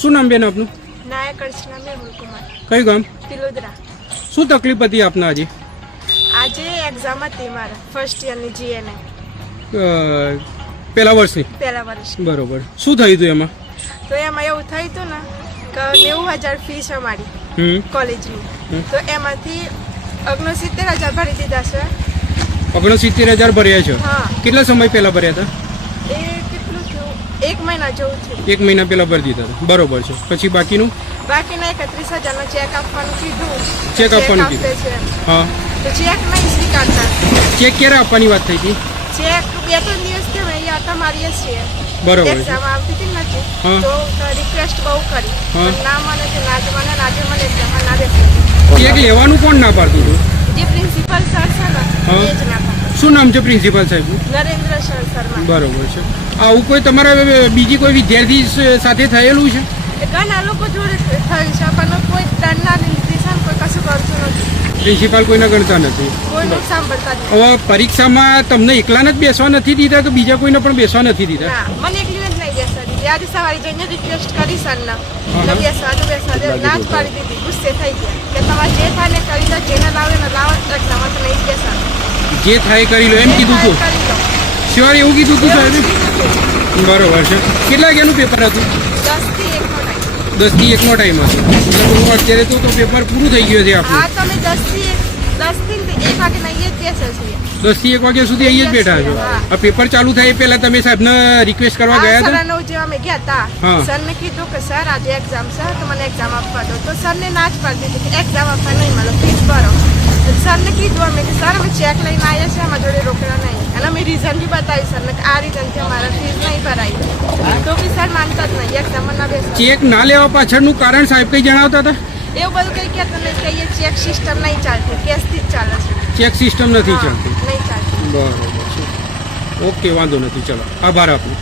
શું નામ બેન આપનું? નાયક અર્ચના મેહુલ કુમાર કયું ગામ? તિલોદરા. શું તકલીફ હતી આપને આજે? આજે એક્ઝામ હતી મારા ફર્સ્ટ યરની જીએનએ પહેલા વર્ષની? પહેલા વર્ષ બરોબર. શું થયું હતું એમાં? તો એમાં એવું થયું હતું ને કે નેવું હજાર ફી છે મારી હમ. કોલેજની. તો એમાંથી ઓગણસિત્તેર હજાર ભરી દીધા છે. ઓગણસિત્તેર હજાર ભર્યા છે? કેટલા સમય પહેલા ભર્યા હતા? એક મહિના જેવું છે એક મહિના પહેલા ભરી દીધા હતા. બરોબર છે. પછી બાકીનું? બાકીના એકત્રીસ હજારનો ચેક આપવાનું કીધું. ચેક આપવાનું આપે કીધું. હા. તો ચેક નહીં સ્વીકારતા. ચેક ક્યારે આપવાની વાત થઈ હતી? ચેક બે ત્રણ દિવસ કે અહીંયા હતા મારીએ છીએ. બરોબર છે. એક્ઝામ આવતી હતી નથી તો રિક્વેસ્ટ બહુ કરી. પણ ના મને કે ના જવાના મને ના જ મને એક્ઝામમાં ના બેસે ચેક લેવાનું કોણ ના પાડતું હતું? જે પ્રિન્સિપલ સર છે ને એ જ ના. શું નામ છે પ્રિન્સિપાલ સાહેબ? નરેન્દ્ર શર્મા. બરોબર છે. આવું કોઈ તમારા બીજી કોઈ વિદ્યાર્થી સાથે થયેલું છે? ઘણા લોકો જોડે થયું છે પણ કોઈ દંડના નિર્દેશન કોઈ કશું કરતું નથી. પ્રિન્સિપાલ કોઈને ગણતા નથી? જ હવે પરીક્ષામાં તમને એકલાને જ બેસવા નથી દીધા કે બીજા કોઈને પણ બેસવા નથી દીધા? મને એકલીને જ નહીં બેસવા દીધી આજે સવારે જઈને રિક્વેસ્ટ કરી સરને. હા. કે બેસવા દો બેસવા દો ના જ પાડી દીધી. ગુસ્સે થઈ ગયા. કે તમારે જે થાય ને કરી દો જેને લાવે ને લાવો એક્ઝામમાં તો નહીં જ બેસવાનું. જે થાય કરી લો. એમ કીધું તું. હતું કરી એવું કીધું હતું સાહેબ. બરોબર છે. કેટલા વાગ્યાનું પેપર હતું? દસથી એકનો ટાઈમ હતો. એટલે તો અત્યારે તો તો પેપર પૂરું થઈ ગયું છે આપણું. તમે દસથી એક વાગ્યા સુધી અહીંયા જ બેઠા છો. આ પેપર ચાલુ થાય એ પહેલા તમે સાહેબને રિક્વેસ્ટ કરવા ગયા હતા? જેવા અમે ગયા હતા. સર સરને કીધું કે સર આજે એક્ઝામ છે. તો મને એક્ઝામ આપવા દો. તો સરને ના જ પાડી દીધી કે એક્ઝામ આપવા નહીં મળે. ફીસ ભરો. તો સરને કીધું અમે કે સર અમે ચેક લઈને આવ્યા છે અમારા જોડે રોકડા નહીં. અને અમે રીઝન બી બતાવી સરને કે આ રીઝનથી અમારા ફીસ નહીં ભરાઈ તો બી સર માનતા જ નહીં એક્ઝામમાં ના બે ચેક ના લેવા પાછળનું કારણ સાહેબ કઈ જણાવતા હતા? એવું બધું કંઈ કહેતું તમે કહીએ ચેક સિસ્ટમ નહીં ચાલતી કેશથી જ ચાલે છે. ચેક સિસ્ટમ નથી ચાલતી. નહીં ચાલતી. બરોબર છે. ઓકે વાંધો નથી ચલો. આભાર આપનો.